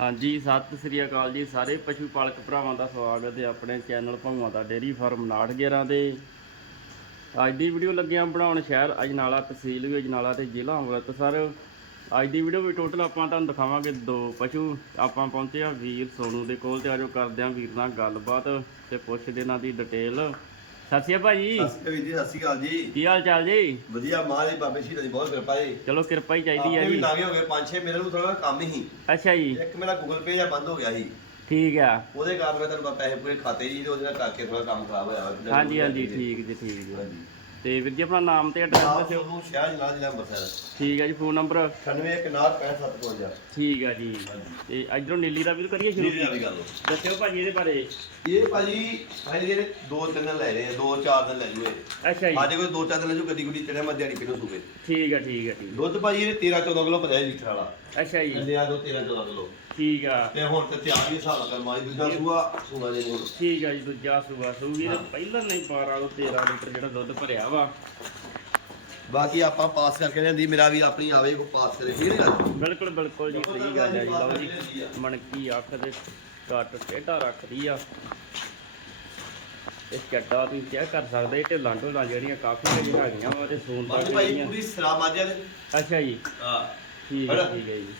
ਹਾਂਜੀ, ਸਤਿ ਸ੍ਰੀ ਅਕਾਲ ਜੀ ਸਾਰੇ। ਪਸ਼ੂ ਪਾਲਕ ਭਰਾਵਾਂ ਦਾ ਸਵਾਗਤ ਹੈ ਆਪਣੇ ਚੈਨਲ ਭਾਵਾਂ ਦਾ ਡੇਰੀ ਫਾਰਮ 911 ਦੇ ਅੱਜ ਦੀ ਵੀਡੀਓ ਲੱਗਿਆ ਬਣਾਉਣ ਸ਼ਹਿਰ ਅਜਨਾਲਾ ਤਹਿਸੀਲ ਵੀ ਅਜਨਾਲਾ ਤੇ ਜ਼ਿਲ੍ਹਾ ਅੰਮ੍ਰਿਤਸਰ। ਅੱਜ ਦੀ ਵੀਡੀਓ ਵਿੱਚ ਟੋਟਲ ਆਪਾਂ ਤੁਹਾਨੂੰ ਦਿਖਾਵਾਂਗੇ ਦੋ ਪਸ਼ੂ। ਆਪਾਂ ਪਹੁੰਚੇ ਆ ਵੀਰ ਸੋਨੂ ਦੇ ਕੋਲ ਤੇ ਆਜੋ ਕਰਦੇ ਆ ਵੀਰ ਨਾਲ ਗੱਲਬਾਤ ਤੇ ਪੁੱਛਦੇ ਇਹਨਾਂ ਦੀ ਡਿਟੇਲ ਸਤਿ ਸ਼੍ਰੀ ਅਕਾਲ ਭਾਜੀ। ਸਤਿ ਸ਼੍ਰੀ ਅਕਾਲ ਜੀ ਸਤਿ ਸ਼੍ਰੀ ਅਕਾਲ ਜੀ। ਕੀ ਹਾਲ ਚਾਲ ਜੀ? ਵਧੀਆ ਮਾਂ ਦੀ ਬਾਬੇ ਸ਼ਹੀਦ ਦੀ ਬਹੁਤ ਕਿਰਪਾ ਹੈ ਚਲੋ ਕਿਰਪਾ ਹੀ ਚਾਹੀਦੀ ਹੈ ਜੀ। ਲਾਗੇ ਹੋ ਗਏ ਪੰਜ ਛੇ ਮੇਰੇ ਨੂੰ ਥੋੜਾ ਕੰਮ ਹੀ। ਅੱਛਾ ਜੀ। ਇੱਕ ਮੇਰਾ ਗੂਗਲ ਪੇ ਜਾਂ ਬੰਦ ਹੋ ਗਿਆ ਸੀ। ਠੀਕ ਆ। ਉਹਦੇ ਕਾਰਨ ਮੈਂ ਤੁਹਾਨੂੰ ਪੈਸੇ ਪੂਰੇ ਖਾਤੇ ਜੀ ਉਹਦੇ ਨਾਲ ਕਰਕੇ ਥੋੜਾ ਕੰਮ ਖਰਾਬ ਹੋਇਆ। ਹਾਂਜੀ ਹਾਂਜੀ ਠੀਕ ਜੀ ਠੀਕ ਜੀ। ਹਾਂਜੀ। ਤੇ ਵੀਰ ਜੀ ਆਪਣਾ ਨਾਮ ਤੇ ਐਡਰੈਸ ਦੱਸਿਓ। ਨੂੰ ਸ਼ਹਿਰ ਜਨਾਬ ਜ਼ਿਲ੍ਹਾ ਅੰਮ੍ਰਿਤਸਰ। ਠੀਕ ਹੈ ਜੀ ਫੋਨ ਨੰਬਰ 91 ਠੀਕ ਹੈ ਜੀ। ਤੇ ਇਧਰੋਂ ਨੀਲੀ ਦਾ ਵੀ ਕਰੀਏ ਸ਼ੁਰੂ? ਜੀ ਵਾਲੀ ਗੱਲ ਦੱਸਿਓ ਭਾਜੀ ਇਹਦੇ ਬਾਰੇ। ਇਹ ਭਾਜੀ ਭਾਈ ਜਿਹੜੇ ਦੋ ਤਿੰਨ ਲੈ ਰਹੇ ਆ ਦੋ ਚਾਰ ਦਿਨ ਲੈ ਜੂਏ ਅੱਛਾ ਜੀ। ਸਾਡੇ ਕੋਲ ਦੋ ਚਾਰ ਦਿਨ ਲੈ ਜੂ ਗੱਡੀ ਗੁੱਡੀ ਚੜਿਆ ਮੈਂ ਦਿਹਾੜੀ ਕਿਲੋ ਸੂਬੇ ਠੀਕ ਹੈ ਠੀਕ ਹੈ ਠੀਕ ਦੁੱਧ ਭਾਜੀ ਇਹ 13 14 ਕਿਲੋ ਪਤਾ ਲੀਟਰ ਵਾਲਾ। ਅੱਛਾ ਜੀ। ਲੈ ਆ ਦੋ 13 14 ਕਿਲੋ। ਠੀਕ ਆ। ਤੇ ਹੁਣ ਤੇ ਤਿਆਰ ਵੀ ਹਿਸਾਬ ਨਾਲ ਕਰਮਾ ਦੀ ਦੂਜਾ ਸੂਆ ਸੂਆ ਦੇ ਠੀਕ ਆ ਜੀ ਦੂਜਾ ਸੂਆ। ਸੂਗੀ ਹਾਂ। ਪਹਿਲਾਂ ਨਹੀਂ 12 ਤੋਂ 13 ਲੀਟਰ ਜਿਹੜਾ ਦੁੱਧ ਭਰਿਆ ਵਾ ਬਾਕੀ ਆਪਾਂ ਪਾਸ ਕਰਕੇ ਲੈਂਦੀ ਮੇਰਾ ਵੀ ਆਪਣੀ ਆਵੇ ਕੋ ਪਾਸ ਕਰੇ ਠੀਕ ਹੈ ਬਿਲਕੁਲ ਬਿਲਕੁਲ ਜੀ ਸਹੀ ਗੱਲ ਹੈ ਜੀ ਲਓ ਜੀ ਮਣਕੀ ਅੱਖ ਦੇ ਕੱਟ ਟੇਢਾ ਰੱਖਦੀ ਆ। ਇਹ ਚੱਡਾ ਤੁਸੀਂ ਚੈੱਕ ਕਰ ਸਕਦੇ ਢਿੱਲਾਂ ਢੋਲਾਂ ਜਿਹੜੀਆਂ ਕਾਫੀ ਜਿਹੜੀਆਂ ਹੈਗੀਆਂ ਵਾ ਤੇ ਸੂਨ ਤੱਕ ਭਾਈ ਪੂਰੀ ਸਰਾ ਮਾਜਿਆ ਅੱਛਾ ਜੀ। ਹਾਂ। ਠੀਕ ਹੈ ਹੈਨਾ? ਠੀਕ ਹੈ ਜੀ।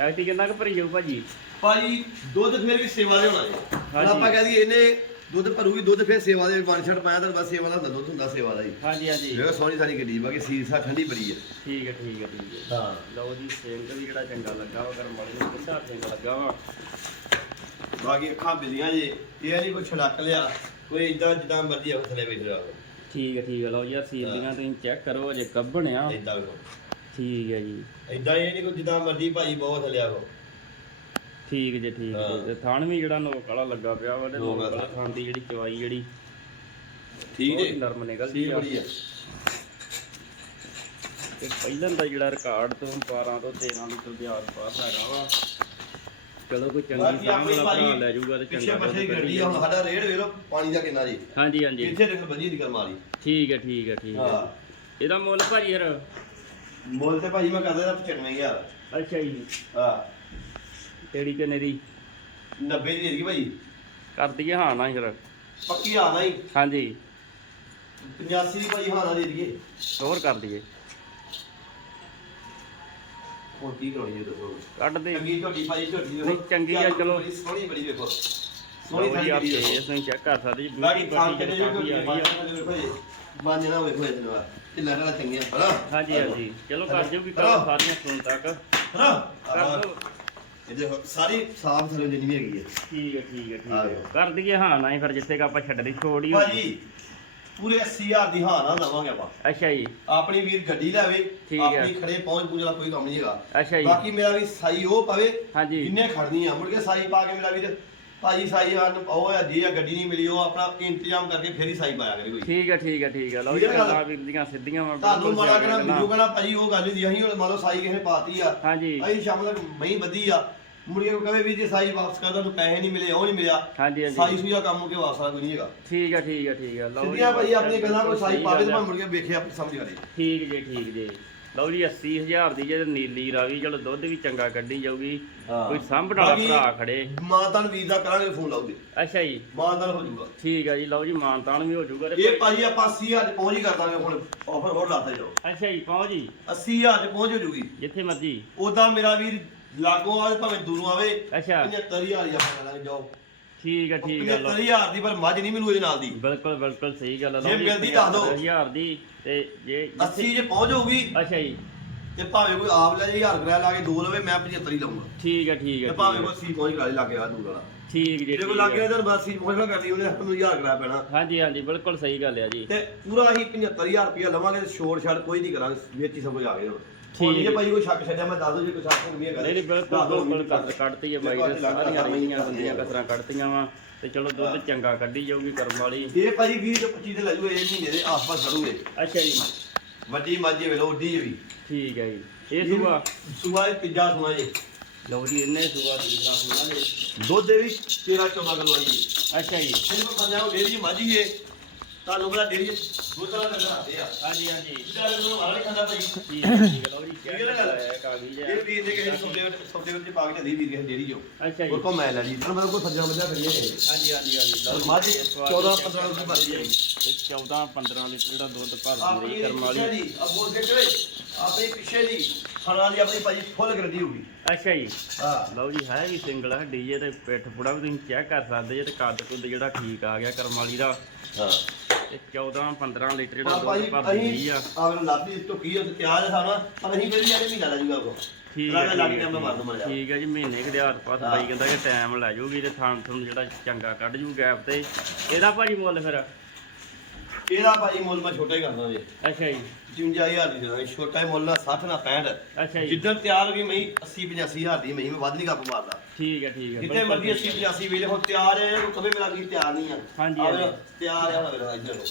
ਐਤੀ ਕਿੰਨਾ ਕੁ ਭਰੀ ਜਾਊ ਭਾਜੀ? ਭਾਈ ਦੁੱਧ ਫਿਰ ਵੀ ਸੇਵਾ ਦੇ ਹੋਣਾ ਜੀ। ਆਪਾਂ ਕਹਦੀ ਇਹਨੇ ਦੁੱਧ ਭਰੂਗੀ ਦੁੱਧ ਫਿਰ ਸੇਵਾ ਦੇ ਵਨ ਛੜ ਪਾਇਆ ਤਾਂ ਬਸ ਸੇਵਾ ਦਾ ਦੁੱਧ ਹੁੰਦਾ ਸੇਵਾ ਦਾ ਜੀ ਹਾਂਜੀ ਹਾਂਜੀ। ਜਿਹੜਾ ਸੋਹਣੀ ਸਾਰੀ ਗੱਡੀ ਬਾਕੀ ਸੀਸਾ ਠੰਡੀ ਬੜੀ ਹੈ ਠੀਕ ਹੈ ਠੀਕ ਹੈ ਠੀਕ ਹੈ ਹਾਂ। ਲਓ ਜੀ ਸਿੰਘ ਵੀ ਜਿਹੜਾ ਚੰਗਾ ਲੱਗਾ ਵਾ ਕਰਮ ਵਾਲੇ ਨੂੰ ਕਿੰਨਾ ਸਿੰਘ ਲੱਗਾ ਵਾ। ਬਾਕੀ ਅੱਖਾਂ ਬਿਲੀਆਂ ਜੀ ਇਹ ਨਹੀਂ ਕੋਈ ਛੜਕ ਲਿਆ ਕੋਈ ਇਦਾਂ ਜਿੱਦਾਂ ਮਰਜ਼ੀ ਅੱਖ ਥਲੇ ਬੈਠ ਰਿਹਾ। ਠੀਕ ਹੈ ਠੀਕ ਹੈ ਲਓ ਯਾਰ ਸੀਲ ਦੀਆਂ ਤੁਸੀਂ ਚੈੱਕ ਕਰੋ ਅਜੇ ਕੱਢਣ ਆ ਇਦਾਂ ਵੇਖੋ ਠੀਕ ਹੈ ਜੀ। ਇਦਾਂ ਇਹ ਨਹੀਂ ਕੋਈ ਜਿੱਦਾਂ ਮਰਜ਼ੀ ਭਾਈ ਬਹੁਤ ਥਲਿਆ ਕੋ ਠੀਕ ਜੇ ਠੀਕ ਹਾਂ। ਜੇ ਥਣ ਵੀ ਜਿਹੜਾ ਨੋਕ ਵਾਲਾ ਲੱਗਾ ਪਿਆ ਵਾ ਤੇ ਨੋਕ ਨੋਕ ਵਾਲਾ। ਵਾਲਾ। ਥਣ ਦੀ ਜਿਹੜੀ ਚਵਾਈ ਜਿਹੜੀ ਠੀਕ ਬਹੁਤ ਜੀ। ਨਰਮ ਨਿਕਲਦੀ ਠੀਕ ਆ। ਬੜੀ ਹੈ ਤੇ ਪਹਿਲਾਂ ਦਾ ਜਿਹੜਾ ਰਿਕਾਰਡ ਤੋਂ 12 ਤੋਂ 13 ਲੀਟਰ ਦੇ ਆਸ-ਪਾਸ ਹੈਗਾ ਵਾ। ਚਲੋ ਕੋਈ ਚੰਗੀ ਬਾਕੀ ਭਰਾ ਭਾਜੀ ਲੈ ਜਾਊਗਾ ਤੇ ਪਿੱਛੇ ਚੰਗਾ ਪੱਛੇ ਦੁੱਧ ਗੱਡੀ ਆ ਹੁਣ ਸਾਡਾ ਰੇਡ ਵੇਖ ਲਓ ਪਾਣੀ ਦਾ ਕਿੰਨਾ ਜੀ। ਹਾਂਜੀ ਹਾਂਜੀ। ਪਿੱਛੇ ਦੇਖ ਵਧੀਆ ਦੀ ਵਾਲੀ ਠੀਕ ਹੈ ਠੀਕ ਹੈ ਠੀਕ ਹੈ ਹਾਂ। ਇਹਦਾ ਮੁੱਲ ਭਾਜੀ ਯਾਰ ਮੁੱਲ ਤੇ ਭਾਜੀ ਮੈਂ ਕਰਦਾ 95000 ਅੱਛਾ ਜੀ। ਹਾਂ। ਕਿਹੜੀ ਕਿੰਨੇ ਦੀ 90 ਦੀ ਦੇ ਦੇਗੀ ਭਾਈ ਕਰ ਦਈਏ ਹਾਂ ਨਾ ਫਿਰ। ਪੱਕੀ ਆ ਨਹੀਂ ਹਾਂਜੀ। 85 ਦੀ ਭਾਈ ਹਾਂ ਨਾ ਦੇ ਦਈਏ। ਹੋਰ ਕਰ ਦਈਏ। ਹੁਣ ਕੀ ਕਰਾਉਣੀ ਹੈ ਦੱਸੋ। ਕੱਢ ਦੇ। ਚੰਗੀ ਝੋਟੀ ਭਾਈ ਝੋਟੀ ਨਹੀਂ, ਚੰਗੀ ਆ, ਚਲੋ। ਬੜੀ ਸੋਹਣੀ ਬੜੀ ਵੇਖੋ ਸੋਹਣੀ ਸੋਹਣੀ ਥਾਂ ਆਪੇ ਦੀ ਇਸ ਨੂੰ ਚੈੱਕ ਕਰ ਸਕਦੇ ਜੀ। ਬਾਕੀ ਬਿਊਟੀ ਥਾਂ ਬਾਕੀ ਕਿਹੜੇ ਜੋ ਕਾਫੀ ਆ ਰਹੀ ਵੇਖੋ ਜੀ। ਬਾਂਝਣਾ ਵੇਖੋ ਇਸ ਨੂੰ ਤੇ ਲੜਾ ਚੰਗੀਆਂ। ਹਨਾ? ਹਾਂਜੀ ਹਾਂਜੀ। ਚਲੋ ਕਰ ਜਿਓ ਵੀ ਕਰ ਹਾਂ। ਸਾਰੀਆਂ ਸੁਣ ਤੱਕ। ਹਨਾ? ਕਰ ਦਿਓ। ਇਹ ਦੇਖੋ ਸਾਰੀ ਸਾਫ਼ ਥਲੇ ਜਿੰਨੀ ਵੀ ਹੈਗੀ ਹੈ ਠੀਕ ਹੈ ਠੀਕ ਹੈ ਠੀਕ ਆ ਹੈ। ਜਾਓ। ਕਰ ਦਈਏ ਹਾਂ ਨਾ ਹੀ ਫਿਰ ਜਿੱਥੇ ਕ ਆਪਾਂ ਛੱਡਣੀ ਛੋੜੀ ਭਾਜੀ ਪੂਰੇ 80000 ਦੀ ਹਾਂ ਨਾ ਦਵਾਂਗੇ ਆਪਾਂ। ਅੱਛਾ ਜੀ। ਆਪਣੀ ਵੀਰ ਗੱਡੀ ਲੈਵੇ ਠੀਕ ਹੈ। ਆਪਣੀ ਖੜੇ ਪਹੁੰਚ ਪੂਜ ਵਾਲਾ ਕੋਈ ਕੰਮ ਨਹੀਂ ਹੈਗਾ। ਅੱਛਾ ਜੀ। ਬਾਕੀ ਮੇਰਾ ਵੀ ਸਾਈ ਉਹ ਪਵੇ ਹਾਂਜੀ। ਜਿੰਨੇ ਖੜਨੀ ਆ। ਮੁੜ ਕੇ ਸਾਈ ਪਾ ਕੇ ਮੇਰਾ ਵੀਰ ਭਾਜੀ ਸਾਈ ਆ ਉਹ ਆ ਜੀ ਆ ਗੱਡੀ ਨਹੀਂ ਮਿਲੀ ਉਹ ਆਪਣਾ ਇੰਤਜ਼ਾਮ ਕਰਕੇ ਫੇਰ ਹੀ ਸਾਈ ਪਾਇਆ ਕਰੇ ਕੋਈ। ਠੀਕ ਹੈ ਠੀਕ ਹੈ ਠੀਕ ਹੈ ਲਓ ਜੀ ਹੈ ਗੱਲ? ਗੱਲਾਂ ਵੀਰ ਦੀਆਂ ਸਿੱਧੀਆਂ ਵਾ ਤੁਹਾਨੂੰ ਮਾੜਾ ਕਹਿਣਾ ਗੱਲਾਂ। ਵੀਡੀਓ ਕਹਿਣਾ ਭਾਜੀ ਉਹ ਗੱਲ ਨਹੀਂ ਅਸੀਂ ਹੁਣ ਮੰਨ ਲਓ ਸਾਈ ਕਿਸੇ ਨੇ ਪਾਤੀ ਆ। ਹਾਂਜੀ। ਅਸੀਂ ਸ਼ਾਮ ਤੱਕ ਮਹੀਂ ਵਧੀ ਆ। ਮੁੜ ਕੇ ਕਹੇ ਵੀ ਜੇ ਸਾਈ ਵਾਪਸ ਕਰ ਤੁਹਾਨੂੰ ਪੈਸੇ ਨਹੀਂ ਮਿਲੇ ਉਹ ਨਹੀਂ ਮਿਲਿਆ। ਹਾਂਜੀ ਸਾਈ ਹਾਂਜੀ ਕੰਮ ਕੇ ਵਾਪਸ ਆ ਕੋਈ ਨਹੀਂ ਹੈਗਾ। ਠੀਕ ਹੈ ਠੀਕ ਹੈ ਠੀਕ ਹੈ ਲਓ ਜੀ ਸਿੱਧੀਆਂ ਭਾਜੀ ਆਪਣੀ ਗੱਲਾਂ ਕੋਈ ਸਾਈ ਸਹੀ ਪਾਵੇ ਤਾਂ। ਮੈਂ ਮੁੜ ਕੇ ਵੇਖਿਆ ਸਮਝ ਆ ਰਹੀ ਠੀਕ ਜੇ ਠੀਕ ਜੇ। ਲਓ ਜੀ 80000 ਦੀ ਜੇ ਨੀਲੀ ਰਾਵੀ ਚਲੋ ਦੁੱਧ ਵੀ ਚੰਗਾ ਕੱਢੀ ਜਾਊਗੀ। ਹਾਂ। ਕੋਈ ਸਾਂਭਣ ਵਾਲਾ ਬਾਕੀ- ਭਰਾ ਖੜੇ। ਨੂੰ ਵੀਰ ਦਾ ਕਰਾਂਗੇ ਫੋਨ ਲਾਉਗੇ ਅੱਛਾ ਜੀ। ਮਾਤਾ ਹੋ ਜਾਊਗਾ। ਠੀਕ ਹੈ ਜੀ ਲਓ ਜੀ ਮਾਨਤਾਨ ਵੀ ਹੋ ਜਾਊਗਾ ਤੇ ਇਹ ਭਾਜੀ ਆਪਾਂ 80000 ਚ ਪਹੁੰਚ ਹੀ ਕਰ ਦਾਂਗੇ ਹੁਣ ਆਫਰ ਹੋਰ ਲਾਤੇ ਜਾਓ ਅੱਛਾ ਜੀ ਪਾਓ ਜੀ। 80000 ਚ ਪਹੁੰਚ ਹੋ ਜੂਗੀ ਜਿੱਥੇ ਮਰਜ਼ੀ। ਉਦਾਂ ਮੇਰਾ ਵੀਰ ਲਾਗੋਂ ਆਵੇ ਭਾਵੇਂ ਦੂਰੋਂ ਆਵੇ ਅੱਛਾ। 75000 ਹੀ ਆਪਾਂ ਜਾਓ। ਠੀਕ ਹੈ ਠੀਕ ਹੈ ਲਓ। 75000 ਦੀ ਪਰ ਮੱਝ ਨਹੀਂ ਮੈਨੂੰ ਇਹਦੇ ਨਾਲ ਦੀ। ਬਿਲਕੁਲ ਬਿਲਕੁਲ ਸਹੀ ਗੱਲ ਹੈ ਜੇ ਮਿਲਦੀ ਦੱਸ ਦਿਓ। 1000 ਦੀ ਤੇ ਜੇ 80 ਜੇ ਪਹੁੰਚ ਹੋਊਗੀ ਅੱਛਾ ਜੀ। ਤੇ ਭਾਵੇਂ ਕੋਈ ਆਪ ਲੈ ਜੇ 1000 ਕਿਰਾਇਆ ਲਾ ਕੇ ਦੋ ਲਵੇ ਮੈਂ 75 ਹੀ ਠੀਕ ਹੈ ਠੀਕ ਤੇ ਹੈ ਭਾਵੇਂ ਠੀਕ ਕੋਈ 80 ਪਹੁੰਚ ਕਰਾ ਦੇ ਲੱਗੇ ਆ ਦੂਰ ਵਾਲਾ। ਹੈ। ਠੀਕ ਜੀ ਜੇ ਕੋਈ ਲੱਗੇ ਹੈ। ਤਾਂ ਬਸ 80 ਪਹੁੰਚ ਉਹਨੇ ਸਾਨੂੰ 1000 ਕਿਰਾਇਆ ਪੈਣਾ। ਹਾਂਜੀ ਹਾਂਜੀ ਬਿਲਕੁਲ ਸਹੀ ਗੱਲ ਹੈ ਜੀ। ਤੇ ਪੂਰਾ ਅਸੀਂ 75000 ਰੁਪਇਆ ਲਵਾਂਗੇ ਤੇ ਛੋੜ ਛੜ ਕੋਈ ਨਹੀਂ ਕਰਾਂਗੇ ਵਿੱਚ ਹੀ ਸਭ ਕੁਝ ਆ ਗਏ ਹੁਣ। ਠੀਕ। ਠੀਕ ਹੈ ਭਾਈ ਕੋਈ ਸ਼ੱਕ ਛੱਡਿਆ ਮੈਂ ਦੱਸ ਦੋ ਜੇ ਕੋਈ ਸ਼ੱਕ ਨਹੀਂ ਹੈਗਾ ਨਹੀਂ ਨਹੀਂ ਬਿਲਕੁਲ ਬਿਲਕੁਲ ਕੱਟ ਕੱਢਤੀ ਹੈ ਬਾਈ ਨੇ ਸਾਰੀਆਂ ਰਹੀਆਂ ਬੰਦੀਆਂ ਕਸਰਾਂ ਕੱਢਤੀਆਂ ਵਾ ਤੇ ਚਲੋ ਦੁੱਧ ਚੰਗਾ ਕੱਢੀ ਜਾਊਗੀ ਕਰਮ ਵਾਲੀ। ਇਹ ਭਾਜੀ 20 ਤੋਂ 25 ਦੇ ਲੈ ਜੂ ਇਹ ਮਹੀਨੇ ਦੇ ਆਸ-ਪਾਸ ਖੜੂਗੇ। ਅੱਛਾ ਜੀ। ਵੱਡੀ ਮੱਝ ਵੇਲੋ ਉੱਡੀ ਵੀ। ਠੀਕ ਹੈ ਜੀ। ਇਹ ਸੁਬਾ ਸੁਬਾ ਇਹ ਤੀਜਾ ਸੁਆ ਜੀ। ਲਓ ਜੀ ਇੰਨੇ ਸੁਬਾ ਤੀਸਰਾ ਸੁਣਾ ਜੀ। ਦੁੱਧ ਦੇ ਵੀ 13 14 ਕਿਲੋ ਆਈ ਜੀ। ਅੱਛਾ ਜੀ। ਸਿਰਫ ਪੰਜਾਂ ਨੂੰ ਡੇਰੀ ਮੱਝ ਹੀ ਏ ਤੁਹਾਨੂੰ ਪਤਾ ਡੇਰੀ ਦੋ ਤਰ੍ਹਾਂ ਦੇ ਬਣਾਉਂਦੇ ਆ। ਹਾਂਜੀ ਹਾਂਜੀ। ਵਿਚਾਰੇ ਨੂੰ ਵਾਲਾ ਨਹੀਂ ਖਾਂਦਾ ਭਾਈ। ਠੀਕ ਹੈ ਠੀਕ ਹੈ ਲਓ ਜੀ ਠੀਕ ਹੈ ਨਾ ਗੱਲ? ਹੈ ਕਾਗਜ਼ ਹੈ ਇਹ ਵੀਰ ਦੇ ਕਿਸੇ ਸੌਦੇ ਵਿੱਚ ਸੌਦੇ ਵਿੱਚ ਪਾ ਕੇ ਜਾਂਦੀ ਵੀਰ ਕਿਸੇ ਡੇਰੀ ਜੋ ਅੱਛਾ ਜੀ। ਉਹ ਕੋ ਮੈਂ ਲੈ ਲਈ। ਤੁਹਾਨੂੰ ਪਤਾ ਕੋਈ ਸੱਜਾ ਬੰਦਾ ਕਰੀਏ ਹਾਂਜੀ ਹਾਂਜੀ ਹਾਂਜੀ। ਲਓ ਜੀ। ਮੱਝ ਇਸ ਵਾਰ 14 check 15 ਰੁਪਏ ਭਰਦੀ ਹੈ ਇਹ 14 15 ਲੀਟਰ ਦਾ ਦੁੱਧ ਭਰਦੀ ਆਪਣੀ ਰਹੀ ਕਰਮ ਪਿੱਛੇ ਵਾਲੀ ਦੀ ਆ ਬੋਲ ਕੇ ਚੋਏ ਆਪਣੀ ਪਿੱਛੇ ਦੀ ਖਾਣਾ ਦੀ ਆਪਣੀ ਭਾਜੀ ਫੁੱਲ ਕਰਦੀ ਹੋਊਗੀ ਅੱਛਾ ਜੀ। ਹਾਂ। ਲਓ ਜੀ ਹੈ ਵੀ ਸਿੰਗਲ ਹੈ ਡੀਜੇ ਤੇ ਪਿੱਠ ਪੁੜਾ ਵੀ ਤੁਸੀਂ ਚੈੱਕ ਕਰ ਸਕਦੇ ਜੇ ਤੇ ਕੱਦ ਕੁੱਦ ਜਿਹੜਾ ਠੀਕ ਆ ਗਿਆ ਕਰਮ ਵਾਲੀ ਦਾ। ਹਾਂ। ਤੇ 14 15 ਲੀਟਰ ਆ ਦੁੱਧ ਭਰਦੀ ਅਸੀਂ ਆ। ਇਸ ਤੋਂ ਕੀ ਤੇ ਪਰ ਅਸੀਂ ਜੂਗਾ ਠੀਕ ਹੈ ਲਾਗੀ ਟਾਈਮ ਨਾਲ ਮਾਰ ਦੂੰ ਠੀਕ ਹੈ ਜੀ ਮਹੀਨੇ ਕੁ ਦੇ ਹੱਥ ਪਾਸ ਹਾਂ। ਬਾਈ ਕਹਿੰਦਾ ਕਿ ਟਾਈਮ ਲੈ ਜਾਊਗੀ ਤੇ ਥਾਂ ਤੁਹਾਨੂੰ ਜਿਹੜਾ ਚੰਗਾ ਕੱਢ ਜੂ ਗੈਪ ਤੇ। ਇਹਦਾ ਭਾਜੀ ਮੁੱਲ ਫਿਰ? ਇਹਦਾ ਭਾਜੀ ਮੁੱਲ ਮੈਂ ਛੋਟਾ ਹੀ ਕਰਦਾ ਜੀ। ਅੱਛਾ ਜੀ। 55000 ਦੀ ਦੇਣਾ ਛੋਟਾ ਹੀ ਮੁੱਲ ਨਾਲ 60 ਨਾਲ 65 ਅੱਛਾ ਜੀ। ਜਿੱਦਣ ਤਿਆਰ ਹੋ ਗਈ ਮੈਂ 80 85000 ਦੀ ਮੈਂ ਮੈਂ ਵੱਧ ਨਹੀਂ ਕੱਪ ਮਾਰਦਾ ਠੀਕ ਹੈ ਠੀਕ ਹੈ ਬਿਲਕੁਲ ਮਰਜ਼ੀ 80 85 ਵੇਲੇ ਹੁਣ ਤਿਆਰ ਹੈ ਕਦੇ ਮੇਰਾ ਵੀ ਤਿਆਰ ਨਹੀਂ ਆ। ਹਾਂਜੀ, ਹਾਂਜੀ। ਤਿਆਰ ਆ ਮੇਰਾ ਇੱਧਰ।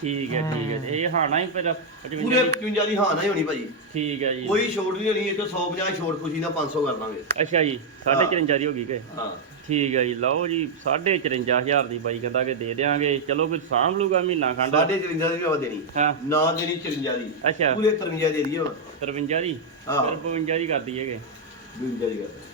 ਠੀਕ ਹੈ ਠੀਕ ਹੈ ਇਹ ਹਾਣਾ ਹੀ ਫਿਰ ਪੂਰੇ 55 55 ਦੀ ਹਾਂ ਨਾ ਹੀ ਹੋਣੀ ਭਾਜੀ। ਠੀਕ ਹੈ ਜੀ। ਕੋਈ ਛੋਟ ਨਹੀਂ ਹੋਣੀ ਇਹ ਤੋਂ 150 ਛੋਟ ਖੁਸ਼ੀ ਨਾਲ 500 ਕਰ ਦਾਂਗੇ ਅੱਛਾ ਜੀ 54 ਦੀ ਹੋ ਗਈ ਕਿ? ਹਾਂ। ਠੀਕ ਹੈ ਜੀ ਲਓ ਜੀ 54500 ਦੀ ਬਾਈ ਕਹਿੰਦਾ ਕਿ ਦੇ ਦੇਾਂਗੇ ਚਲੋ ਫਿਰ ਸਾਂਭ ਲੂਗਾ ਮਹੀਨਾ ਖੰਡ। 54 ਦੀ ਵੀ ਦੇਣੀ। ਹਾਂ। ਨਾ ਦੇਣੀ 54 ਦੀ। ਅੱਛਾ। ਪੂਰੇ 53 ਦੇ ਦਈਏ ਹੁਣ 53 ਦੀ? ਹਾਂ। ਫਿਰ 52 ਦੀ ਕਰ ਦਈਏਗੇ 52 ਦੀ ਕਰ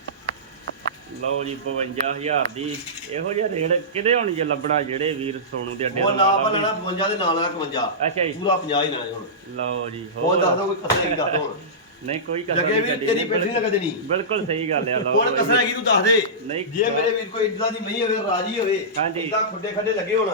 ਲਓ ਜੀ 52000 ਦੀ। ਇਹੋ ਜਿਹਾ ਰੇਟ ਕਿਹਦੇ ਹੋਣੀ ਜੇ ਲੱਭਣਾ ਜਿਹੜੇ ਵੀਰ ਸੋਨੂ ਦੇ ਅੱਡੇ ਉਹ ਨਾ ਨਾਲ ਆਪਾਂ ਲੱਭੇ। ਲੈਣਾ 52 ਦੇ ਨਾਲ ਲੈਣਾ 51 ਅੱਛਾ ਜੀ। ਪੂਰਾ 50 ਹੀ ਲੈਣਾ ਹੁਣ। ਲਓ ਜੀ ਹੋਰ ਦੱਸ ਕੋਈ ਕਸਰ ਹੈਗੀ ਦੱਸ ਹੁਣ। ਨਹੀਂ ਕੋਈ ਕਸਰ ਜਗੇ ਨਹੀਂ ਵੀ ਤੇਰੀ ਨਹੀਂ, ਪਿੱਠ ਨਹੀਂ। ਲੱਗ ਦੇਣੀ ਬਿਲਕੁਲ ਸਹੀ ਗੱਲ ਆ ਲਓ ਹੁਣ ਕਸਰ ਹੈਗੀ ਤੂੰ ਦੱਸ ਦੇ। ਨਹੀਂ ਜੇ ਮੇਰੇ ਵੀਰ ਕੋਈ ਇਦਾਂ ਦੀ ਨਹੀਂ ਹੋਵੇ ਰਾਜੀ ਹੋਵੇ ਹਾਂਜੀ। ਖੁੱਡੇ ਖੱਡੇ ਲੱਗੇ ਹੋਣ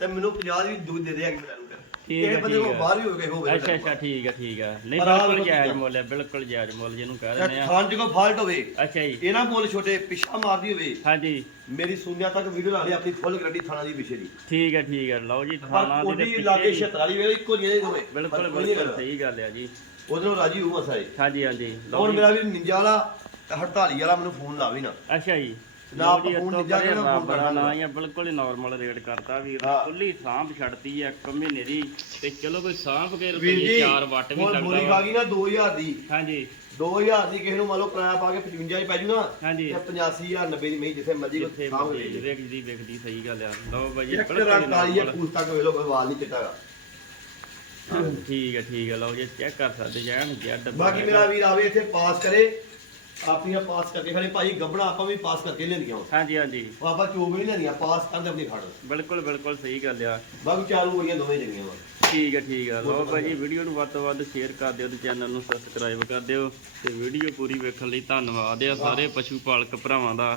ਤੇ ਮੈਨੂੰ 50 ਦੀ ਦੁੱਧ ਦੇ ਦੇ ਅਗਲੇ ਨੂੰ ਠੀਕ ਹੈ, ਇਹ ਬੰਦੇ ਠੀਕ ਕੋਲ ਹੈ। ਬਾਹਰ ਵੀ ਹੋਵੇ ਹੋਵੇ। ਅੱਛਾ ਅੱਛਾ ਠੀਕ ਹੈ ਠੀਕ ਹੈ ਨਹੀਂ ਪਰ ਆਹ ਬਿਲਕੁਲ ਵੇਖੋ ਜਾਇਜ਼। ਮੁੱਲ ਹੈ ਬਿਲਕੁਲ ਜਾਇਜ਼ ਮੁੱਲ ਜਿਹਨੂੰ ਕਹਿ ਦਿੰਦੇ ਆ। ਖਾਣ ਚ ਕੋਈ ਫਾਲਟ ਹੋਵੇ ਅੱਛਾ ਜੀ। ਇਹਨਾਂ ਮੁੱਲ ਛੋਟੇ ਪਿੱਛਾ ਮਾਰਦੀ ਹੋਵੇ। ਹਾਂਜੀ। ਮੇਰੀ ਸੁਣਿਆ ਤੱਕ ਵੀਡੀਓ ਲਾ ਲਈ ਆਪਣੀ ਫੁੱਲ ਗੱਡੀ ਥਾਣਾ ਦੀ ਪਿੱਛੇ ਦੀ। ਠੀਕ ਹੈ ਠੀਕ ਹੈ ਲਓ ਜੀ ਪਰ ਥਾਣਾ ਦੀ ਉਹਦੀ ਲਾਗੇ ਪਿੱਛੇ 76 ਵਾਲੀ ਇੱਕੋ ਜਿਹੇ ਦੋਵੇਂ ਬਿਲਕੁਲ ਕੋਈ ਨਹੀਂ। ਸਹੀ ਗੱਲ ਆ ਜੀ। ਨਾਲ ਰਾਜੀ ਮਸਾ ਇਹ ਹਾਂਜੀ ਹਾਂਜੀ। ਲਓ ਹੁਣ ਜੀ। ਮੇਰਾ ਵੀ ਨਿੰਜਾ ਵਾਲਾ 48 ਵਾਲਾ ਮੈਨੂੰ ਫੋਨ ਲਾਵੇ ਨਾ। ਅੱਛਾ ਜੀ। ਨਾ ਲਓ ਆਪਾਂ ਜੀ, ਫੋਨ ਇੱਥੋਂ ਨਿੱਜਾ ਕਿਹੜਾ ਫੋਨ ਕਰਨਾ? ਨਾ ਹੀ ਆ, ਬਿਲਕੁਲ ਹੀ ਨਾਰਮਲ ਰੇਟ ਕਰਤਾ ਵੀਰ ਨੇ ਹਾਂ। ਖੁੱਲੀ ਸਾਂਭ ਛੱਡਤੀ ਆ ਇੱਕ ਮਹੀਨੇ ਦੀ। ਤੇ ਚਲੋ ਕੋਈ ਸਾਂਭ ਕੇ ਵੀਰ ਰੁਪਏ ਜੀ 4 ਵੱਟ ਵੀ ਹੁਣ ਸਕਦਾ ਬੋਲੀ ਖਾ ਵਾ। ਗਈ ਨਾ 2000 ਦੀ। ਹਾਂਜੀ। 2000 ਦੀ ਕਿਸੇ ਨੂੰ ਮੰਨ ਲਓ ਕਿਰਾਇਆ ਪਾ ਕੇ 55 ਹੀ ਪੈ ਜੂ ਨਾ ਹਾਂਜੀ। ਤੇ 85000 90 ਦੀ ਮਹੀਂ ਜਿੱਥੇ ਮਰਜ਼ੀ ਕੋ ਜਿੱਥੇ ਲੈ ਵੇਖਦੀ ਵੇਖਦੀ ਸਹੀ ਗੱਲ ਆ। ਲਓ ਭਾਈ ਇੱਕ ਰੰਗ ਕਾਲੀ ਹੈ ਪੂਛ ਤੱਕ ਕੋਈ ਵਾਲ ਨਹੀਂ ਚਿੱਟਾਗਾ ਠੀਕ ਹੈ ਠੀਕ ਹੈ ਲਓ ਜੀ ਚੈੱਕ ਕਰ ਸਕਦੇ ਜੈਨ ਜੈਡ ਬਾਕੀ ਮੇਰਾ ਵੀਰ ਆਵੇ ਇੱਥੇ ਪਾਸ ਕਰੇ ਆਪਣੀਆਂ ਪਾਸ ਕਰਕੇ ਖੜੇ ਭਾਈ ਗੱਬਣਾ ਆਪਾਂ ਵੀ ਪਾਸ ਕਰਕੇ ਲੈਂਦੀਆਂ ਹਾਂਜੀ ਹਾਂਜੀ। ਉਹ ਆਪਾਂ ਚੋਗ ਨਹੀਂ ਲੈਂਦੀਆਂ ਪਾਸ ਕਰਦੇ ਆਪਣੀ ਖੜ। ਬਿਲਕੁਲ ਬਿਲਕੁਲ ਸਹੀ ਗੱਲ ਆ। ਬਾਕੀ ਚਾਲੂ ਹੋਈਆਂ ਦੋਵੇਂ ਜਗੀਆਂ ਵਾ। ਠੀਕ ਹੈ ਠੀਕ ਹੈ ਲਓ ਭਾਜੀ ਵੀਡੀਓ ਨੂੰ ਵੱਧ ਤੋਂ ਵੱਧ ਸ਼ੇਅਰ ਕਰ ਦਿਓ ਤੇ ਚੈਨਲ ਨੂੰ ਸਬਸਕ੍ਰਾਈਬ ਕਰ ਦਿਓ ਤੇ ਵੀਡੀਓ ਪੂਰੀ ਵੇਖਣ ਲਈ ਧੰਨਵਾਦ ਆ ਸਾਰੇ ਪਸ਼ੂ ਪਾਲਕ ਭਰਾਵਾਂ ਦਾ।